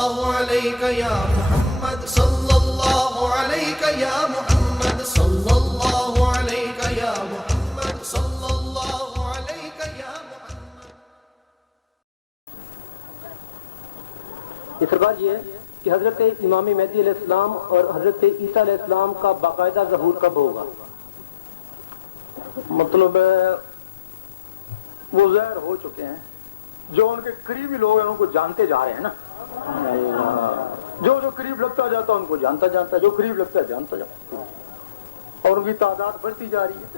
सल्लल्लाहु अलैका या मुहम्मद सल्लल्लाहु अलैका या मुहम्मद सल्लल्लाहु अलैका या मुहम्मद सल्लल्लाहु अलैका या मुहम्मद। ये सरकार ये है कि हजरत इमाम मेहदी अलैहिस्सलाम और हजरत ईसा अलैहिस्सलाम का बाकायदा ज़हूर कब होगा? मतलब वो ज़ाहिर हो चुके हैं, जो उनके करीबी लोग हैं उनको जानते जा रहे हैं ना। जो करीब लगता जाता उनको जानता जाता, जो करीब लगता है जानता जाता, और उनकी तादाद बढ़ती जा रही है।